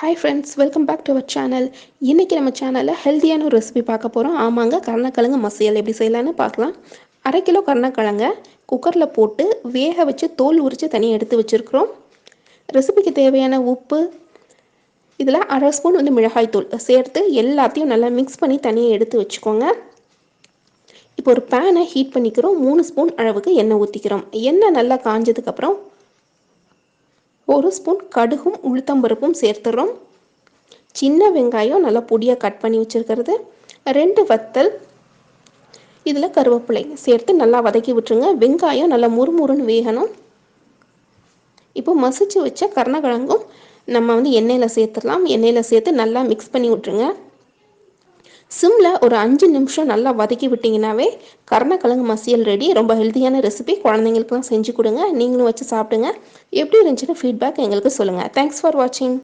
Hi friends, welcome back to our channel. இன்னைக்கு நம்ம சேனல்ல ஹெல்தியான ஒரு ரெசிபி பார்க்க போறோம். ஆமாங்க, கருணக்கிழங்கு மசியல் எப்படி செய்யலாம்னு பார்க்கலாம். 1/2 கிலோ கருணக்கிழங்க குக்கர்ல போட்டு வேக வச்சு தோல் உரிச்சு தனியாக எடுத்து வச்சிருக்கிறோம். ரெசிபிக்கு தேவையான உப்பு, இதில் 1/2 ஸ்பூன் மிளகாய் தூள் சேர்த்து எல்லாத்தையும் நல்லா மிக்ஸ் பண்ணி தனியாக எடுத்து வச்சுக்கோங்க. இப்போ ஒரு பேனை ஹீட் பண்ணிக்கிறோம். 3 ஸ்பூன் அளவுக்கு எண்ணெய் ஊற்றிக்கிறோம். எண்ணெய் நல்லா காஞ்சதுக்கப்புறம் 1 ஸ்பூன் கடுகும் உளுத்தம்பருப்பும் சேர்த்துறோம். சின்ன வெங்காயம் நல்லா பொடியாக கட் பண்ணி வச்சுருக்கிறது, 2 வத்தல், இதில் கருவேப்பிலை சேர்த்து நல்லா வதக்கி விட்டுருங்க. வெங்காயம் நல்லா முறுமுறுன்னு வேகணும். இப்போ மசிச்சு வச்ச கருணக்கிழங்கும் நம்ம எண்ணெயில் சேர்த்துடலாம். எண்ணெயில் சேர்த்து நல்லா மிக்ஸ் பண்ணி விட்டுருங்க. சிம்மில் ஒரு 5 நிமிஷம் நல்லா வதக்கி விட்டிங்கனாவே கருணக்கிழங்கு மசியல் ரெடி. ரொம்ப ஹெல்த்தியான ரெசிபி, குழந்தைங்களுக்குலாம் செஞ்சு கொடுங்க. நீங்களும் வச்சு சாப்பிடுங்க. எப்படி இருந்துச்சுன்னு ஃபீட்பேக் எங்களுக்கு சொல்லுங்கள். தேங்க்ஸ் ஃபார் வாட்சிங்.